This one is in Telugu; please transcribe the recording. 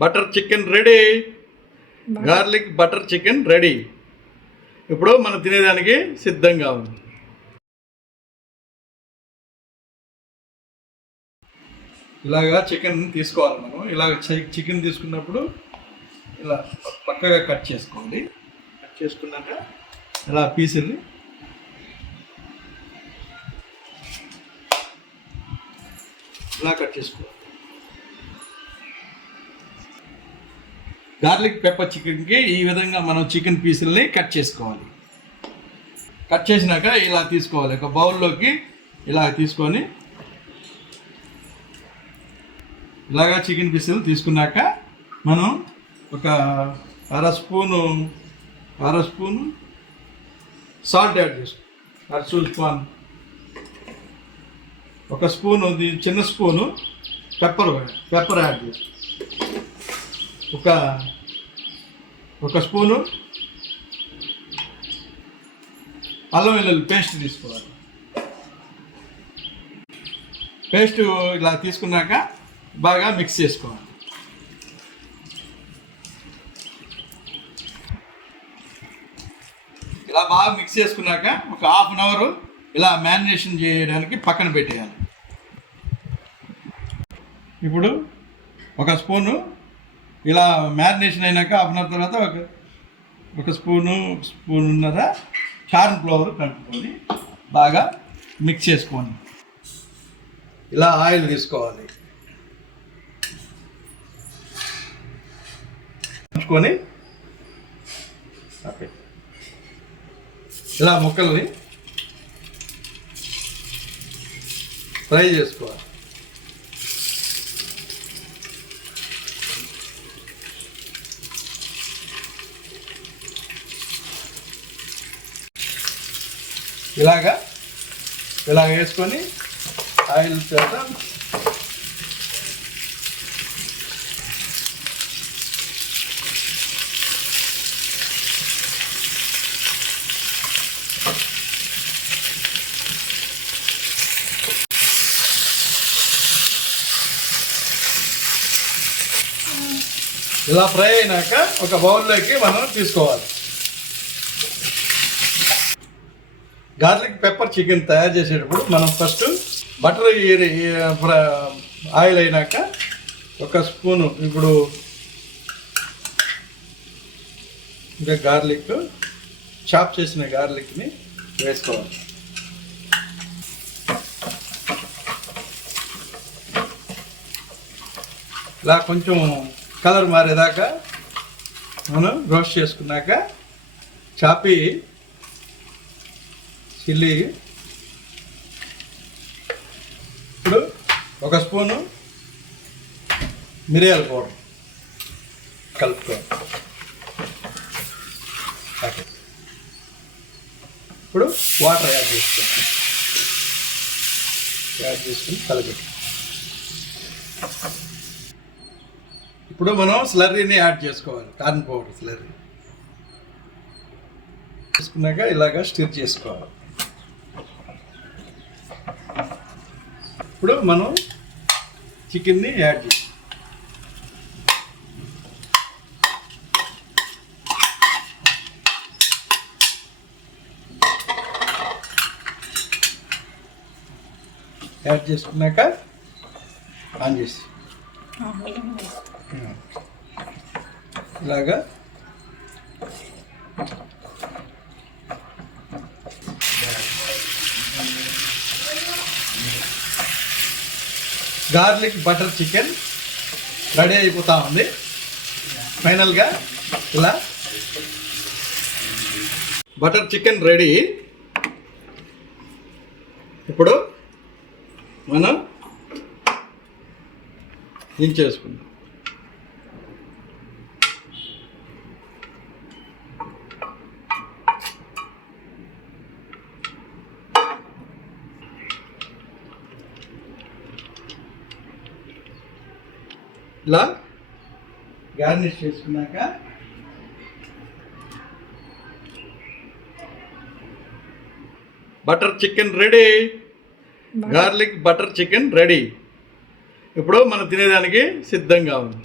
Butter chicken ready. Garlic butter chicken ready. ఇప్పుడు మనం తినేదానికి సిద్ధంగా ఉంది. ఇలాగా చికెన్ తీసుకోవాలి. మనం ఇలాగ చికెన్ తీసుకున్నప్పుడు ఇలా పక్కగా కట్ చేసుకోండి. కట్ చేసుకున్నాక ఇలా పీసుల్ని ఇలా కట్ చేసుకోవాలి. గార్లిక్ పెప్పర్ చికెన్కి ఈ విధంగా మనం చికెన్ పీసుల్ని కట్ చేసుకోవాలి. కట్ చేసినాక ఇలా తీసుకోవాలి. ఒక బౌల్లోకి ఇలా తీసుకొని ఇలాగా చికెన్ పీసులు తీసుకున్నాక మనం ఒక అర స్పూను సాల్ట్ యాడ్ చేసుకోవాలి. ఒక స్పూను చిన్న స్పూను పెప్పర్ యాడ్ చేసుకోవాలి. ఒక స్పూను అల్లం వెల్లుల్లి పేస్ట్ తీసుకోవాలి. పేస్ట్ ఇలా తీసుకున్నాక బాగా మిక్స్ చేసుకోవాలి. ఇలా బాగా మిక్స్ చేసుకున్నాక ఒక హాఫ్ అన్ అవర్ ఇలా మ్యారినేషన్ చేయడానికి పక్కన పెట్టేయాలి. ఇప్పుడు ఒక స్పూను ఇలా మ్యారినేషన్ అయినాక హాఫ్ అన్ అవర్ తర్వాత ఒక స్పూన్నర కార్న్ ఫ్లోర్ కలుపుకొని బాగా మిక్స్ చేసుకోండి. ఇలా ఆయిల్ తీసుకోవాలి. ఉంచుకొని ఇలా ముక్కల్ని ఫ్రై చేసుకోవాలి. ఇలాగ వేసుకొని ఆయిల్ చేద్దాం. ఇలా ఫ్రై అయినాక ఒక బౌల్లోకి మనం తీసుకోవాలి. గార్లిక్ పెప్పర్ చికెన్ తయారు చేసేటప్పుడు మనం ఫస్ట్ బటర్ ఆయిల్ అయినాక ఒక స్పూను ఇప్పుడు ఇంకా గార్లిక్ చాప్ చేసిన గార్లిక్ని వేసుకోవాలి. ఇలా కొంచెం కలర్ మారేదాకా మనం రోస్ట్ చేసుకున్నాక చాపి చిల్లీ, ఇప్పుడు ఒక స్పూను మిరియాల పౌడర్ కలుపుకోవాలి. ఇప్పుడు వాటర్ యాడ్ చేసుకుని కలపెట్టి ఇప్పుడు మనం స్లర్రీని యాడ్ చేసుకోవాలి. కార్న్ పౌడర్ స్లర్రీ చేసుకున్నాక ఇలాగా స్టిర్ చేసుకోవాలి. ఇప్పుడు మనం చికెన్ని యాడ్ చేసుకున్నాక ఆన్ చేసి ఇలాగా గార్లిక్ బటర్ చికెన్ రెడీ అయిపోతా ఉంది. ఫైనల్గా ఇలా బటర్ చికెన్ రెడీ. ఇప్పుడు మనం దించేసుకుందాం. ఇలా గార్నిష్ చేసుకున్నాక butter chicken ready. Garlic butter chicken ready. ఇప్పుడు మనం తినేదానికి సిద్ధంగా ఉంది.